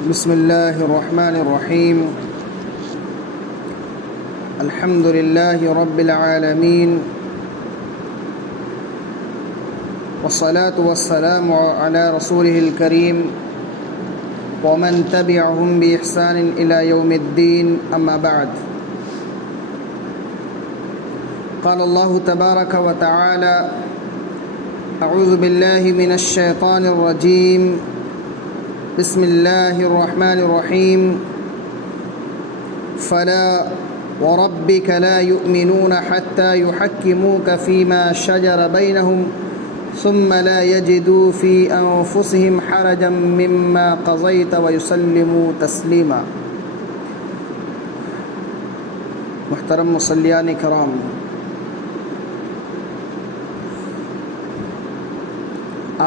بسم الله الرحمن الرحيم. الحمد لله رب العالمين، والصلاة والسلام على رسوله الكريم ومن تبعهم بإحسان إلى يوم الدين، أما بعد. قال الله تبارك وتعالى: أعوذ بالله من الشيطان الرجيم، بسم الله الرحمن الرحيم. فلا وربك لا يؤمنون حتى يحكموك فيما شجر بينهم ثم لا يجدوا في أنفسهم حرجا مما قضيت ويسلموا تسليما. محترم مصلیان کرام،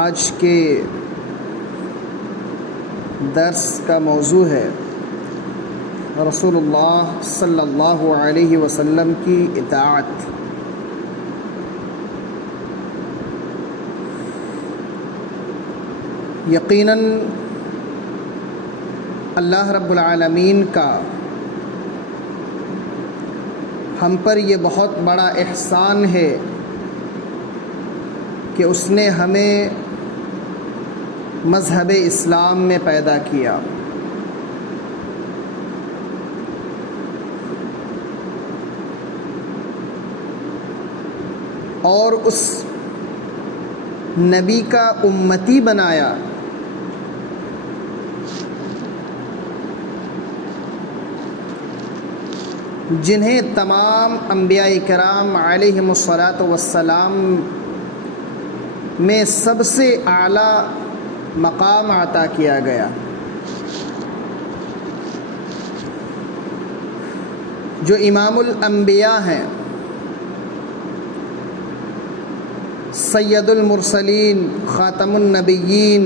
آج کے درس کا موضوع ہے رسول اللہ صلی اللہ علیہ وسلم کی اطاعت. یقیناً اللہ رب العالمین کا ہم پر یہ بہت بڑا احسان ہے کہ اس نے ہمیں مذہب اسلام میں پیدا کیا. اور اس نبی کا امتی بنایا جنہیں تمام انبیاء کرام علیہم الصلاۃ والسلام میں سب سے اعلیٰ مقام عطا کیا گیا. جو امام الانبیاء ہیں، سید المرسلین، خاتم النبیین،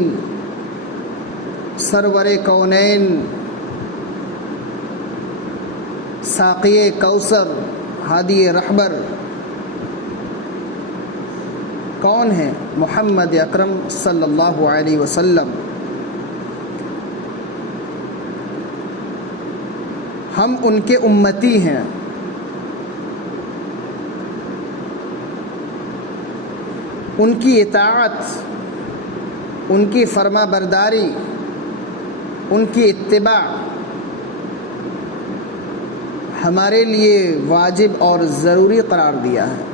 سرور کونین، ساقی کوثر، ہادی رہبر، کون ہیں؟ محمد اکرم صلی اللہ علیہ وسلم. ہم ان کے امتی ہیں. ان کی اطاعت، ان کی فرما برداری، ان کی اتباع ہمارے لیے واجب اور ضروری قرار دیا ہے،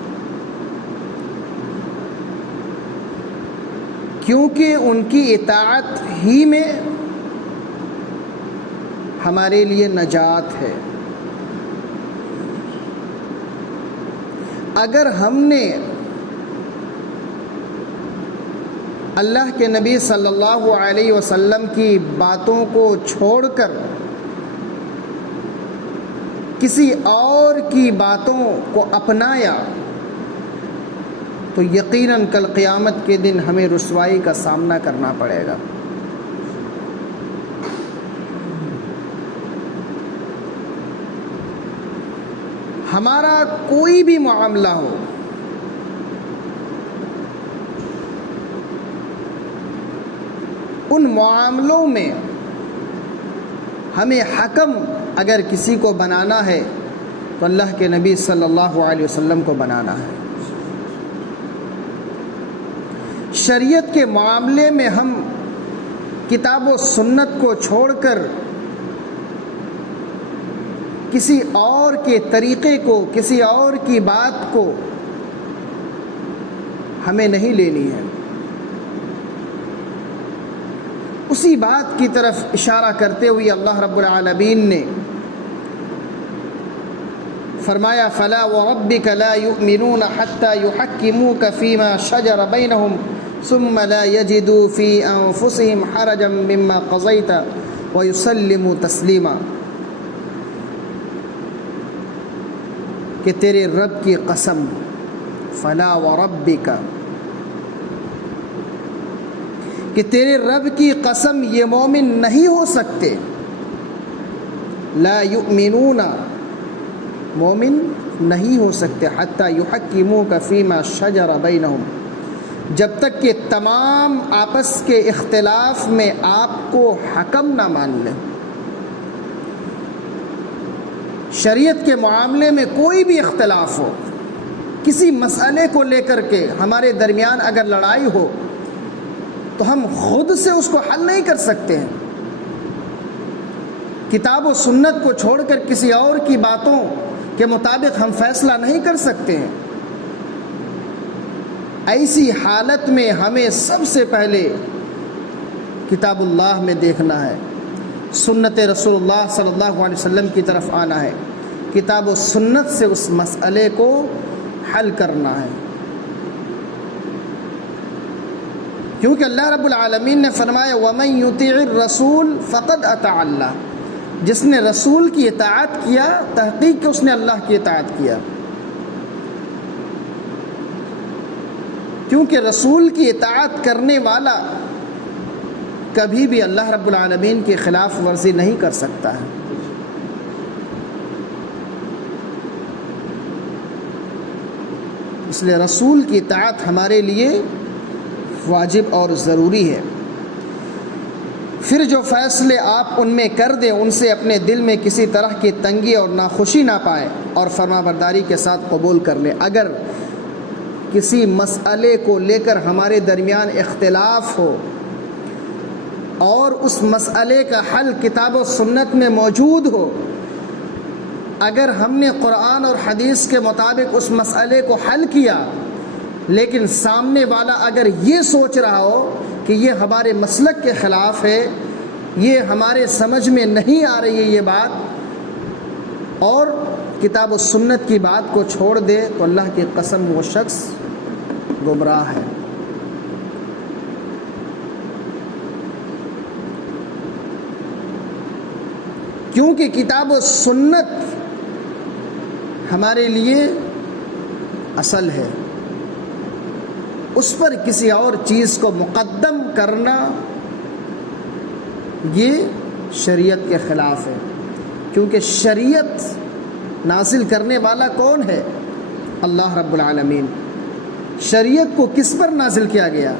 کیونکہ ان کی اطاعت ہی میں ہمارے لیے نجات ہے. اگر ہم نے اللہ کے نبی صلی اللہ علیہ وسلم کی باتوں کو چھوڑ کر کسی اور کی باتوں کو اپنایا تو یقیناً کل قیامت کے دن ہمیں رسوائی کا سامنا کرنا پڑے گا. ہمارا کوئی بھی معاملہ ہو، ان معاملوں میں ہمیں حکم اگر کسی کو بنانا ہے تو اللہ کے نبی صلی اللہ علیہ وسلم کو بنانا ہے. شریعت کے معاملے میں ہم کتاب و سنت کو چھوڑ کر کسی اور کے طریقے کو، کسی اور کی بات کو ہمیں نہیں لینی ہے. اسی بات کی طرف اشارہ کرتے ہوئے اللہ رب العالمین نے فرمایا: فلا وربک لا یؤمنون حتی یحکموک فیما شجر بینہم ثم لا یجدوا فی انفسہم حرجا مما قضیت ویسلموا تسلیما. کہ تیرے رب کی قسم، فلا وربک، کہ تیرے رب کی قسم یہ مومن نہیں ہو سکتے. لا یؤمنون، مومن نہیں ہو سکتے، حتی یحکموک فیما شجر بینہم، جب تک کہ تمام آپس کے اختلاف میں آپ کو حکم نہ مان لیں۔ شریعت کے معاملے میں کوئی بھی اختلاف ہو، کسی مسئلے کو لے کر کے ہمارے درمیان اگر لڑائی ہو تو ہم خود سے اس کو حل نہیں کر سکتے ہیں۔ کتاب و سنت کو چھوڑ کر کسی اور کی باتوں کے مطابق ہم فیصلہ نہیں کر سکتے ہیں۔ ایسی حالت میں ہمیں سب سے پہلے کتاب اللہ میں دیکھنا ہے، سنت رسول اللہ صلی اللہ علیہ وسلم کی طرف آنا ہے، کتاب و سنت سے اس مسئلے کو حل کرنا ہے۔ کیونکہ اللہ رب العالمین نے فرمایا وَمَن يُطِعِ الرَّسُولَ فَقَدْ أَطَاعَ اللَّهَ، جس نے رسول کی اطاعت کیا تحقیق کہ اس نے اللہ کی اطاعت کیا۔ کیونکہ رسول کی اطاعت کرنے والا کبھی بھی اللہ رب العالمین کی خلاف ورزی نہیں کر سکتا ہے۔ اس لیے رسول کی اطاعت ہمارے لیے واجب اور ضروری ہے۔ پھر جو فیصلے آپ ان میں کر دیں ان سے اپنے دل میں کسی طرح کی تنگی اور ناخوشی نہ پائیں اور فرما برداری کے ساتھ قبول کر لیں۔ اگر کسی مسئلے کو لے کر ہمارے درمیان اختلاف ہو اور اس مسئلے کا حل کتاب و سنت میں موجود ہو، اگر ہم نے قرآن اور حدیث کے مطابق اس مسئلے کو حل کیا لیکن سامنے والا اگر یہ سوچ رہا ہو کہ یہ ہمارے مسلک کے خلاف ہے، یہ ہمارے سمجھ میں نہیں آ رہی ہے یہ بات، اور کتاب و سنت کی بات کو چھوڑ دے تو اللہ کی قسم وہ شخص گمراہ ہے۔ کیونکہ کتاب و سنت ہمارے لیے اصل ہے، اس پر کسی اور چیز کو مقدم کرنا یہ شریعت کے خلاف ہے۔ کیونکہ شریعت نازل کرنے والا کون ہے؟ اللہ رب العالمین۔ شریعت کو کس پر نازل کیا گیا؟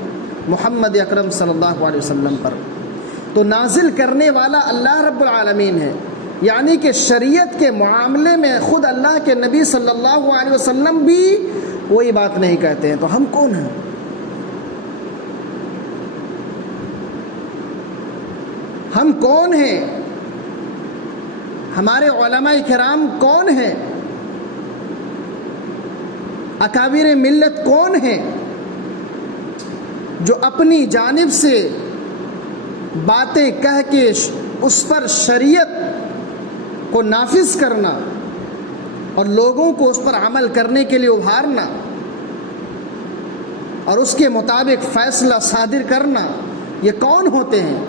محمد اکرم صلی اللہ علیہ وسلم پر۔ تو نازل کرنے والا اللہ رب العالمین ہے، یعنی کہ شریعت کے معاملے میں خود اللہ کے نبی صلی اللہ علیہ وسلم بھی کوئی بات نہیں کہتے ہیں، تو ہم کون ہیں؟ ہم کون ہیں؟ ہمارے علماء کرام کون ہیں؟ اکابر ملت کون ہیں جو اپنی جانب سے باتیں کہہ کے اس پر شریعت کو نافذ کرنا اور لوگوں کو اس پر عمل کرنے کے لیے ابھارنا اور اس کے مطابق فیصلہ صادر کرنا، یہ کون ہوتے ہیں؟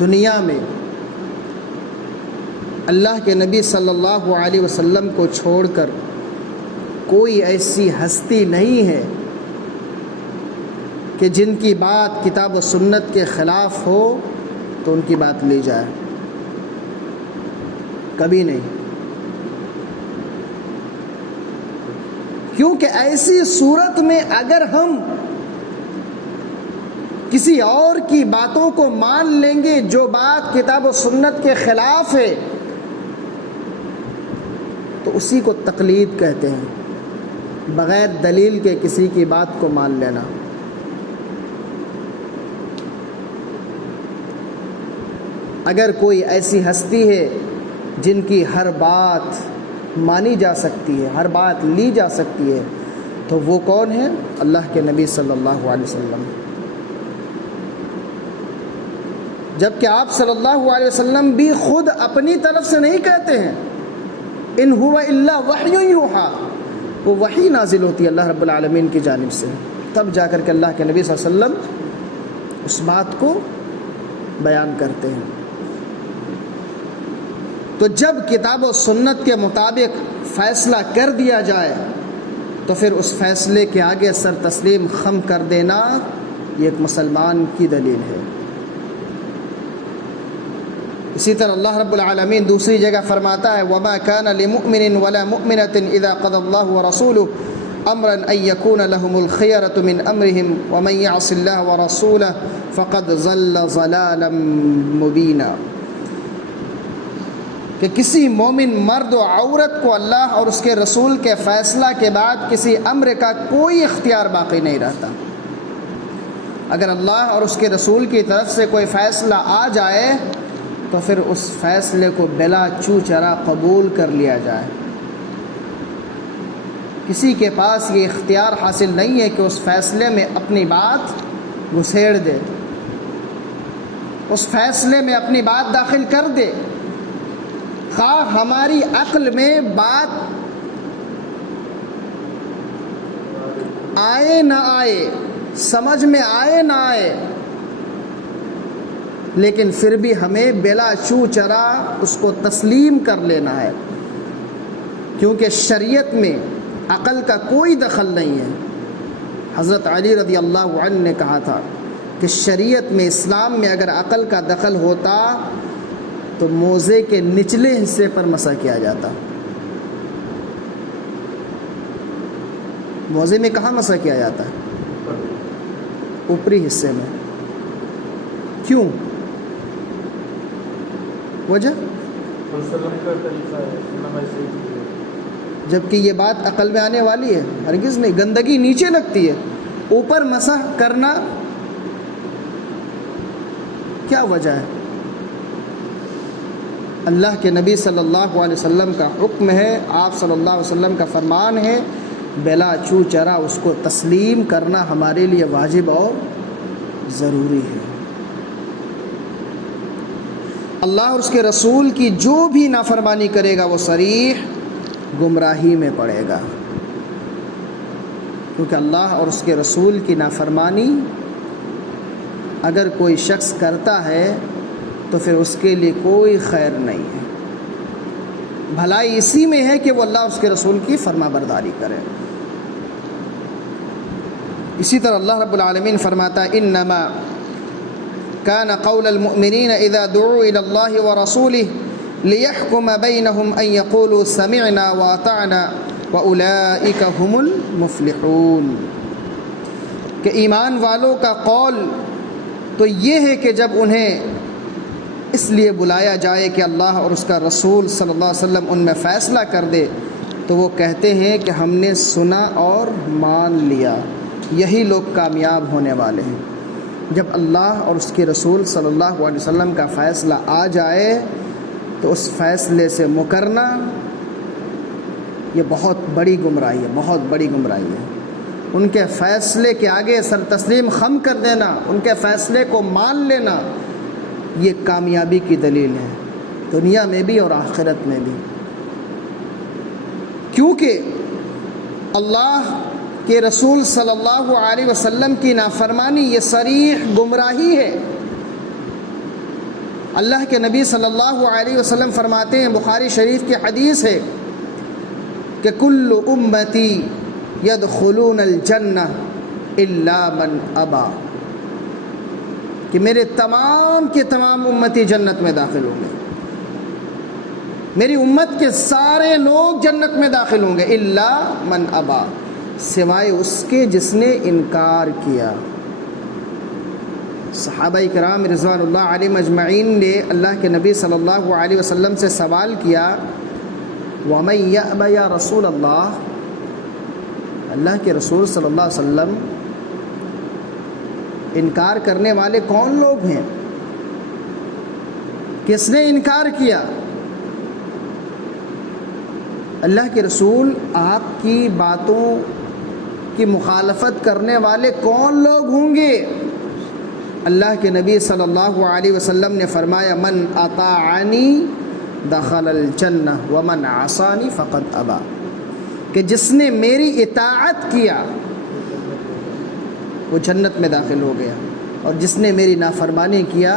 دنیا میں اللہ کے نبی صلی اللہ علیہ وسلم کو چھوڑ کر کوئی ایسی ہستی نہیں ہے کہ جن کی بات کتاب و سنت کے خلاف ہو تو ان کی بات لی جائے، کبھی نہیں۔ کیونکہ ایسی صورت میں اگر ہم کسی اور کی باتوں کو مان لیں گے جو بات کتاب و سنت کے خلاف ہے تو اسی کو تقلید کہتے ہیں، بغیر دلیل کے کسی کی بات کو مان لینا۔ اگر کوئی ایسی ہستی ہے جن کی ہر بات مانی جا سکتی ہے، ہر بات لی جا سکتی ہے، تو وہ کون ہے؟ اللہ کے نبی صلی اللہ علیہ وسلم۔ جبکہ آپ صلی اللہ علیہ وسلم بھی خود اپنی طرف سے نہیں کہتے ہیں، ان ہوا الا وحی یوحی، وہ وحی نازل ہوتی ہے اللہ رب العالمین کی جانب سے، تب جا کر کے اللہ کے نبی صلی اللہ علیہ وسلم اس بات کو بیان کرتے ہیں۔ تو جب کتاب و سنت کے مطابق فیصلہ کر دیا جائے تو پھر اس فیصلے کے آگے سر تسلیم خم کر دینا یہ ایک مسلمان کی دلیل ہے۔ اسی طرح اللہ رب العالمین دوسری جگہ فرماتا ہے وَمَا كَانَ لِمُؤْمِنٍ وَلَا مُؤْمِنَةٍ إِذَا قَضَى اللَّهُ وَرَسُولُهُ أَمْرًا أَن يَكُونَ لَهُمُ الْخِيَرَةُ مِنْ أَمْرِهِمْ وَمَن يَعْصِ اللَّهَ وَرَسُولَهُ فَقَدْ ضَلَّ ضَلَالًا مُبِينًا، کہ کسی مومن مرد و عورت کو اللہ اور اس کے رسول کے فیصلہ کے بعد کسی امر کا کوئی اختیار باقی نہیں رہتا۔ اگر اللہ اور اس کے رسول کی طرف سے کوئی فیصلہ آ جائے تو پھر اس فیصلے کو بلا چو چرا قبول کر لیا جائے۔ کسی کے پاس یہ اختیار حاصل نہیں ہے کہ اس فیصلے میں اپنی بات گھسیڑ دے، اس فیصلے میں اپنی بات داخل کر دے، خواہ ہماری عقل میں بات آئے نہ آئے، سمجھ میں آئے نہ آئے، لیکن پھر بھی ہمیں بلا چو چرا اس کو تسلیم کر لینا ہے، کیونکہ شریعت میں عقل کا کوئی دخل نہیں ہے۔ حضرت علی رضی اللہ عنہ نے کہا تھا کہ شریعت میں، اسلام میں اگر عقل کا دخل ہوتا تو موزے کے نچلے حصے پر مسح کیا جاتا۔ موزے میں کہاں مسح کیا جاتا ہے؟ اوپری حصے میں۔ کیوں؟ وجہ؟ جبکہ یہ بات عقل میں آنے والی ہے؟ ہرگز نہیں، گندگی نیچے لگتی ہے، اوپر مسح کرنا کیا وجہ ہے؟ اللہ کے نبی صلی اللہ علیہ وسلم کا حکم ہے، آپ صلی اللہ علیہ وسلم کا فرمان ہے، بلا چو چرا اس کو تسلیم کرنا ہمارے لیے واجب اور ضروری ہے۔ اللہ اور اس کے رسول کی جو بھی نافرمانی کرے گا وہ صریح گمراہی میں پڑے گا، کیونکہ اللہ اور اس کے رسول کی نافرمانی اگر کوئی شخص کرتا ہے تو پھر اس کے لیے کوئی خیر نہیں ہے۔ بھلائی اسی میں ہے کہ وہ اللہ اور اس کے رسول کی فرما برداری کرے۔ اسی طرح اللہ رب العالمین فرماتا ہے انما كان قول المؤمنين اذا دعوا الى الله ورسوله ليحكم بينهم ان يقولوا سمعنا واطعنا واولئك هم المفلحون، کہ ایمان والوں کا قول تو یہ ہے کہ جب انہیں اس لیے بلایا جائے کہ اللہ اور اس کا رسول صلی اللہ علیہ وسلم ان میں فیصلہ کر دے تو وہ کہتے ہیں کہ ہم نے سنا اور مان لیا، یہی لوگ کامیاب ہونے والے ہیں۔ جب اللہ اور اس کے رسول صلی اللہ علیہ وسلم کا فیصلہ آ جائے تو اس فیصلے سے مکرنا یہ بہت بڑی گمراہی ہے، بہت بڑی گمراہی ہے۔ ان کے فیصلے کے آگے سر تسلیم خم کر دینا، ان کے فیصلے کو مان لینا، یہ کامیابی کی دلیل ہے، دنیا میں بھی اور آخرت میں بھی، کیونکہ اللہ کہ رسول صلی اللہ علیہ وسلم کی نافرمانی یہ صریح گمراہی ہے۔ اللہ کے نبی صلی اللہ علیہ وسلم فرماتے ہیں، بخاری شریف کی حدیث ہے کہ کل امتی یدخلون الجنہ الا من ابا، کہ میرے تمام کے تمام امتی جنت میں داخل ہوں گے، میری امت کے سارے لوگ جنت میں داخل ہوں گے الا من ابا، سوائے اس کے جس نے انکار کیا۔ صحابہ کرام رضوان اللہ علیہم اجمعین نے اللہ کے نبی صلی اللہ علیہ وسلم سے سوال کیا وَمَن يَأْبَ يَا رسول اللہ، اللہ کے رسول صلی اللہ علیہ وسلم انکار کرنے والے کون لوگ ہیں؟ کس نے انکار کیا؟ اللہ کے رسول آپ کی باتوں کی مخالفت کرنے والے کون لوگ ہوں گے؟ اللہ کے نبی صلی اللہ علیہ وسلم نے فرمایا من اطاعنی دخل الجنہ ومن عصانی فقد ابا، کہ جس نے میری اطاعت کیا وہ جنت میں داخل ہو گیا، اور جس نے میری نافرمانی کیا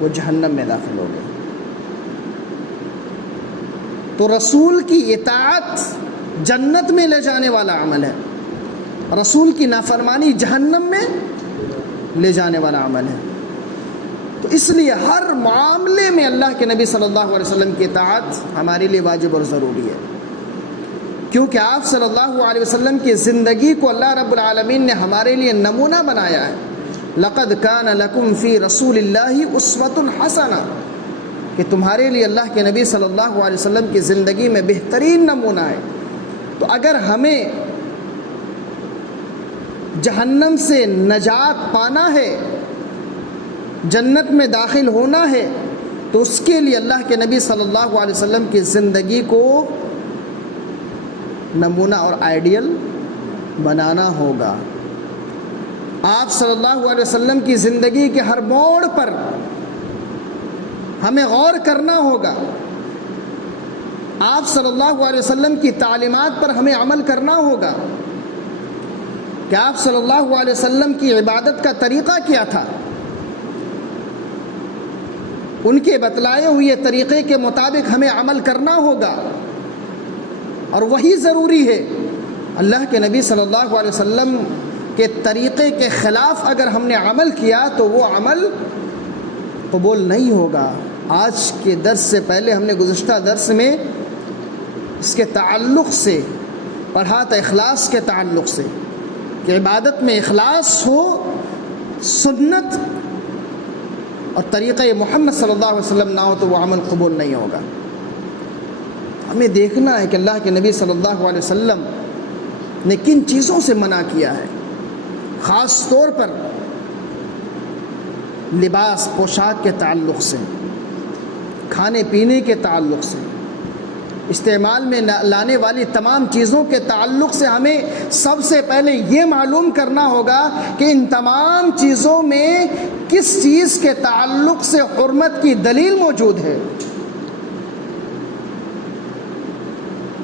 وہ جہنم میں داخل ہو گیا۔ تو رسول کی اطاعت جنت میں لے جانے والا عمل ہے، رسول کی نافرمانی جہنم میں لے جانے والا عمل ہے۔ تو اس لیے ہر معاملے میں اللہ کے نبی صلی اللہ علیہ وسلم کی اطاعت ہمارے لیے واجب اور ضروری ہے، کیونکہ آپ صلی اللہ علیہ وسلم کی زندگی کو اللہ رب العالمین نے ہمارے لیے نمونہ بنایا ہے۔ لَقَدْ كَانَ لَكُمْ فِي رَسُولِ اللَّهِ أُسْوَةٌ حَسَنَةٌ، کہ تمہارے لیے اللہ کے نبی صلی اللہ علیہ وسلم کی زندگی میں بہترین نمونہ ہے۔ تو اگر ہمیں جہنم سے نجات پانا ہے، جنت میں داخل ہونا ہے، تو اس کے لیے اللہ کے نبی صلی اللہ علیہ وسلم کی زندگی کو نمونہ اور آئیڈیل بنانا ہوگا۔ آپ صلی اللہ علیہ وسلم کی زندگی کے ہر موڑ پر ہمیں غور کرنا ہوگا، آپ صلی اللہ علیہ وسلم کی تعلیمات پر ہمیں عمل کرنا ہوگا کہ آپ صلی اللہ علیہ وسلم کی عبادت کا طریقہ کیا تھا، ان کے بتلائے ہوئے طریقے کے مطابق ہمیں عمل کرنا ہوگا، اور وہی ضروری ہے۔ اللہ کے نبی صلی اللہ علیہ وسلم کے طریقے کے خلاف اگر ہم نے عمل کیا تو وہ عمل قبول نہیں ہوگا۔ آج کے درس سے پہلے ہم نے گزشتہ درس میں اس کے تعلق سے پڑھا تھا، اخلاص کے تعلق سے، کہ عبادت میں اخلاص ہو، سنت اور طریقہ محمد صلی اللہ علیہ وسلم نہ ہو تو وہ عمل قبول نہیں ہوگا۔ ہمیں دیکھنا ہے کہ اللہ کے نبی صلی اللہ علیہ وسلم نے کن چیزوں سے منع کیا ہے، خاص طور پر لباس پوشاک کے تعلق سے، کھانے پینے کے تعلق سے، استعمال میں لانے والی تمام چیزوں کے تعلق سے ہمیں سب سے پہلے یہ معلوم کرنا ہوگا کہ ان تمام چیزوں میں کس چیز کے تعلق سے حرمت کی دلیل موجود ہے،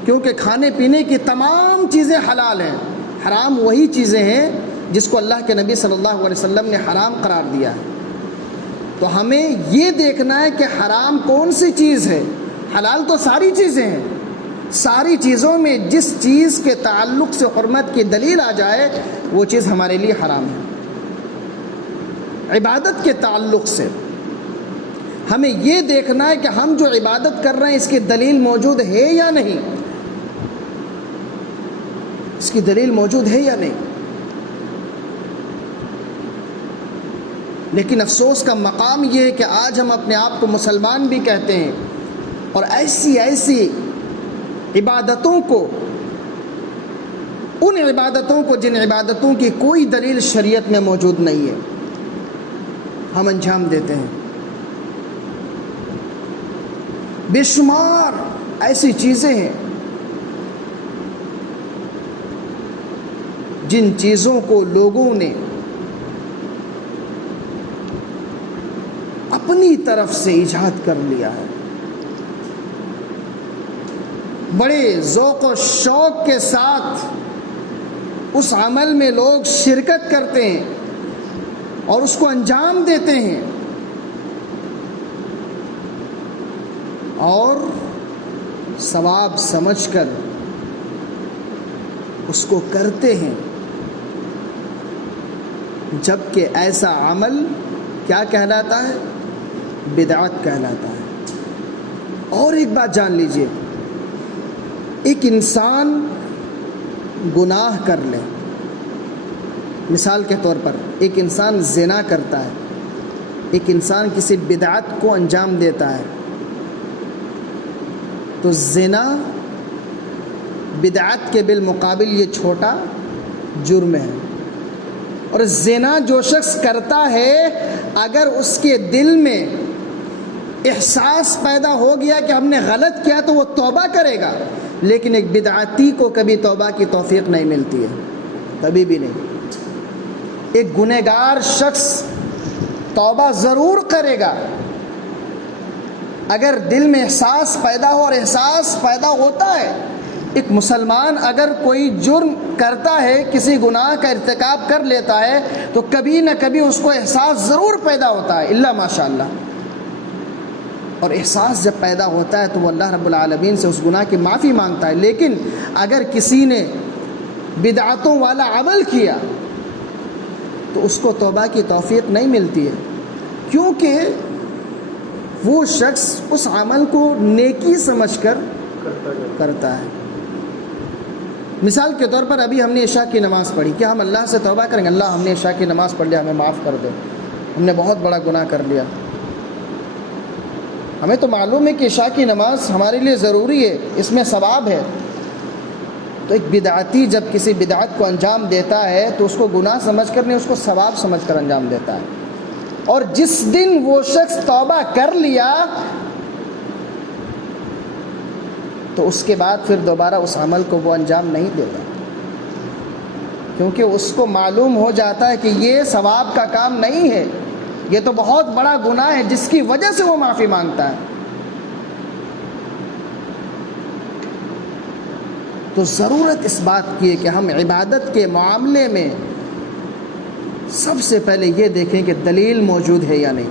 کیونکہ کھانے پینے کی تمام چیزیں حلال ہیں، حرام وہی چیزیں ہیں جس کو اللہ کے نبی صلی اللہ علیہ وسلم نے حرام قرار دیا ہے۔ تو ہمیں یہ دیکھنا ہے کہ حرام کون سی چیز ہے، حلال تو ساری چیزیں ہیں، ساری چیزوں میں جس چیز کے تعلق سے حرمت کی دلیل آ جائے وہ چیز ہمارے لیے حرام ہے۔ عبادت کے تعلق سے ہمیں یہ دیکھنا ہے کہ ہم جو عبادت کر رہے ہیں اس کی دلیل موجود ہے یا نہیں، اس کی دلیل موجود ہے یا نہیں۔ لیکن افسوس کا مقام یہ ہے کہ آج ہم اپنے آپ کو مسلمان بھی کہتے ہیں اور ایسی عبادتوں کو، ان عبادتوں کو جن عبادتوں کی کوئی دلیل شریعت میں موجود نہیں ہے، ہم انجام دیتے ہیں۔ بے شمار ایسی چیزیں ہیں جن چیزوں کو لوگوں نے اپنی طرف سے ایجاد کر لیا ہے، بڑے ذوق و شوق کے ساتھ اس عمل میں لوگ شرکت کرتے ہیں اور اس کو انجام دیتے ہیں، اور ثواب سمجھ کر اس کو کرتے ہیں، جبکہ ایسا عمل کیا کہلاتا ہے؟ بدعت کہلاتا ہے۔ اور ایک بات جان لیجئے، ایک انسان گناہ کر لے، مثال کے طور پر ایک انسان زنا کرتا ہے، ایک انسان کسی بدعت کو انجام دیتا ہے، تو زنا بدعت کے بالمقابل یہ چھوٹا جرم ہے، اور زنا جو شخص کرتا ہے اگر اس کے دل میں احساس پیدا ہو گیا کہ ہم نے غلط کیا تو وہ توبہ کرے گا، لیکن ایک بدعتی کو کبھی توبہ کی توفیق نہیں ملتی ہے، کبھی بھی نہیں۔ ایک گنہگار شخص توبہ ضرور کرے گا اگر دل میں احساس پیدا ہو، اور احساس پیدا ہوتا ہے۔ ایک مسلمان اگر کوئی جرم کرتا ہے، کسی گناہ کا ارتکاب کر لیتا ہے، تو کبھی نہ کبھی اس کو احساس ضرور پیدا ہوتا ہے، الا ماشاءاللہ۔ اور احساس جب پیدا ہوتا ہے تو وہ اللہ رب العالمین سے اس گناہ کی معافی مانگتا ہے۔ لیکن اگر کسی نے بدعتوں والا عمل کیا تو اس کو توبہ کی توفیق نہیں ملتی ہے، کیونکہ وہ شخص اس عمل کو نیکی سمجھ کر کرتا ہے۔ مثال کے طور پر ابھی ہم نے عشاء کی نماز پڑھی، کیا ہم اللہ سے توبہ کریں گے اللہ ہم نے عشاء کی نماز پڑھ لیا، ہمیں معاف کر دے، ہم نے بہت بڑا گناہ کر لیا؟ ہمیں تو معلوم ہے کہ عشاء کی نماز ہمارے لیے ضروری ہے، اس میں ثواب ہے۔ تو ایک بدعتی جب کسی بدعت کو انجام دیتا ہے تو اس کو گناہ سمجھ کر نہیں، اس کو ثواب سمجھ کر انجام دیتا ہے۔ اور جس دن وہ شخص توبہ کر لیا تو اس کے بعد پھر دوبارہ اس عمل کو وہ انجام نہیں دیتا، کیونکہ اس کو معلوم ہو جاتا ہے کہ یہ ثواب کا کام نہیں ہے، یہ تو بہت بڑا گناہ ہے جس کی وجہ سے وہ معافی مانگتا ہے۔ تو ضرورت اس بات کی ہے کہ ہم عبادت کے معاملے میں سب سے پہلے یہ دیکھیں کہ دلیل موجود ہے یا نہیں۔